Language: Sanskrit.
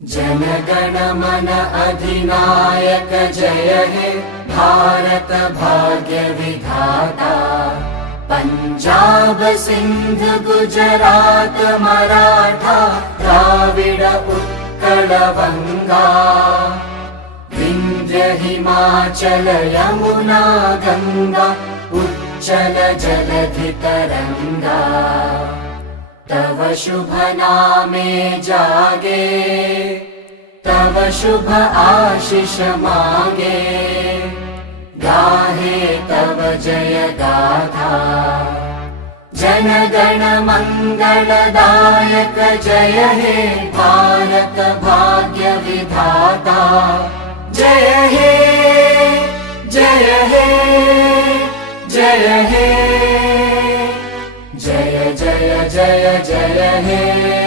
जन गण मन अधिनायक जय हे भारत भाग्य विधाता। पंजाब सिंध गुजरात मराठा द्राविड उत्कल बंगा। विंध्य हिमाचल यमुना गंगा उच्चल जलधि तरंगा। तव शुभ नामे जागे तव शुभ आशीष मांगे। गाहे तव जय गाथा जन गण मंगलदायक जय हे भारत भाग्य विधाता। जय हे जय हे जय हे जय जय जय जय हे।